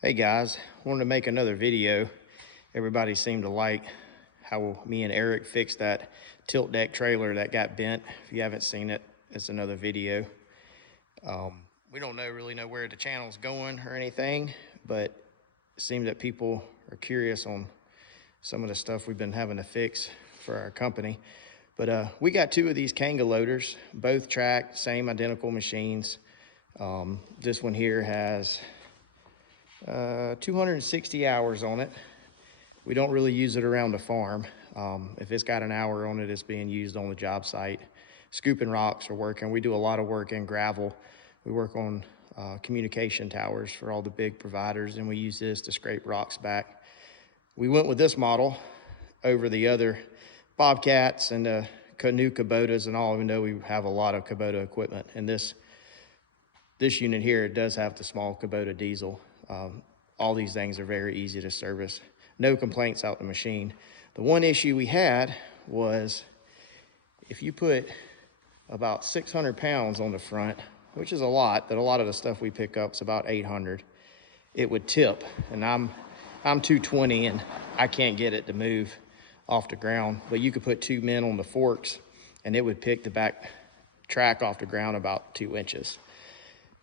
Hey guys, wanted to make another video. Everybody seemed to like how me and Eric fixed that tilt deck trailer that got bent. If you haven't seen it, it's another video. We don't really know where the channel's going or anything, but it seems that people are curious on some of the stuff we've been having to fix for our company. But we got two of these KANGA loaders, both track, same identical machines. This one here has 260 hours on it. We don't really use it around the farm. If it's got an hour on it, it's being used on the job site. Scooping rocks are working. We do a lot of work in gravel. We work on communication towers for all the big providers, and we use this to scrape rocks back. We went with this model over the other Bobcats and new Kubotas and all, even though we have a lot of Kubota equipment. And this unit here, it does have the small Kubota diesel. All these things are very easy to service. No complaints out the machine. The one issue we had was if you put about 600 pounds on the front, which is a lot, but a lot of the stuff we pick up is about 800, it would tip. And I'm 220 and I can't get it to move off the ground, but you could put two men on the forks and it would pick the back track off the ground about 2 inches.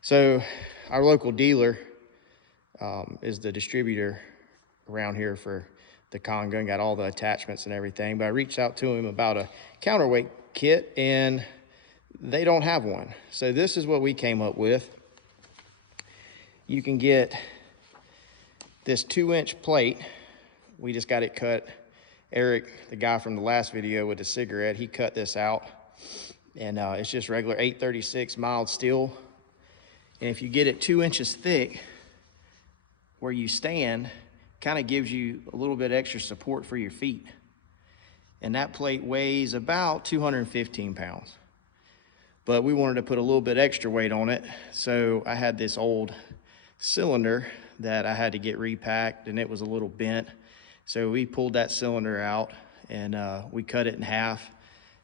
So our local dealer is the distributor around here for the KANGA and got all the attachments and everything. But I reached out to him about a counterweight kit and they don't have one. So this is what we came up with. You can get this 2-inch plate. We just got it cut. Eric, the guy from the last video with the cigarette, he cut this out. And it's just regular 836 mild steel. And if you get it 2 inches thick, where you stand kind of gives you a little bit extra support for your feet. And that plate weighs about 215 pounds. But we wanted to put a little bit extra weight on it. So I had this old cylinder that I had to get repacked and it was a little bent. So we pulled that cylinder out and we cut it in half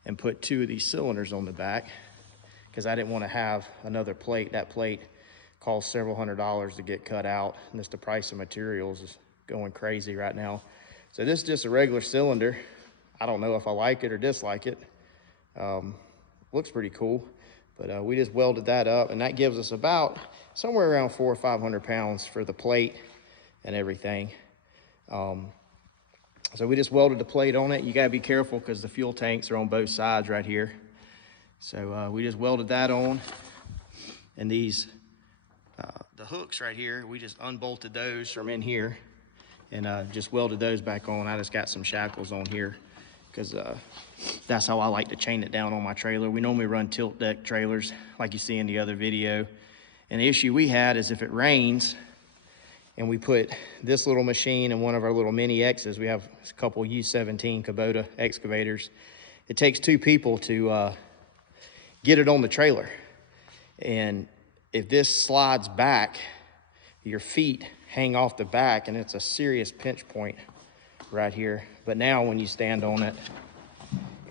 and put 2 of these cylinders on the back because I didn't want to have another plate. That plate costs several $100s to get cut out, and just the price of materials is going crazy right now. So this is just a regular cylinder. I don't know if I like it or dislike it. Looks pretty cool, but we just welded that up, and that gives us about somewhere around 400 or 500 pounds for the plate and everything. So we just welded the plate on it. You gotta be careful because the fuel tanks are on both sides right here. So we just welded that on, and these the hooks right here, we just unbolted those from in here and just welded those back on. I just got some shackles on here because that's how I like to chain it down on my trailer. We normally run tilt deck trailers like you see in the other video. And the issue we had is if it rains and we put this little machine in one of our little mini X's, we have a couple U17 Kubota excavators. It takes 2 people to get it on the trailer. And if this slides back, your feet hang off the back and it's a serious pinch point right here. But now when you stand on it,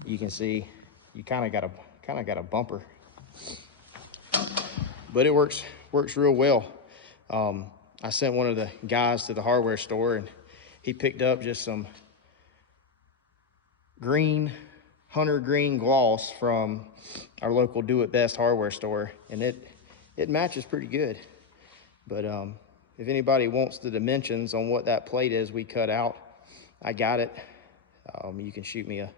you can see you kind of got a bumper. But it works real well. I sent one of the guys to the hardware store and he picked up just some hunter green gloss from our local Do It Best hardware store, and it matches pretty good. But if anybody wants the dimensions on what that plate is we cut out, I got it. You can shoot me a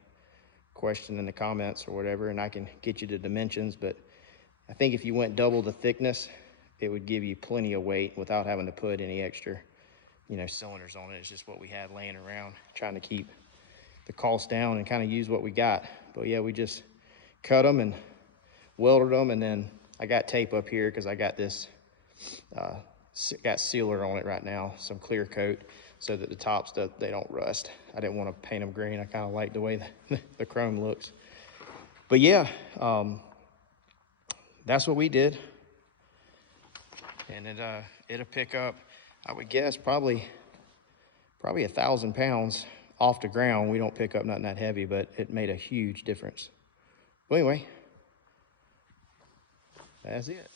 question in the comments or whatever and I can get you the dimensions. But I think if you went double the thickness, it would give you plenty of weight without having to put any extra cylinders on it. It's just what we had laying around, trying to keep the cost down and kind of use what we got. But yeah, we just cut them and welded them, and then I got tape up here because I got this got sealer on it right now, some clear coat, so that the tops they don't rust. I didn't want to paint them green. I kind of like the way the chrome looks. But yeah, that's what we did, and it'll pick up, I would guess, probably 1,000 pounds off the ground. We don't pick up nothing that heavy, but it made a huge difference. Well, anyway, that's it.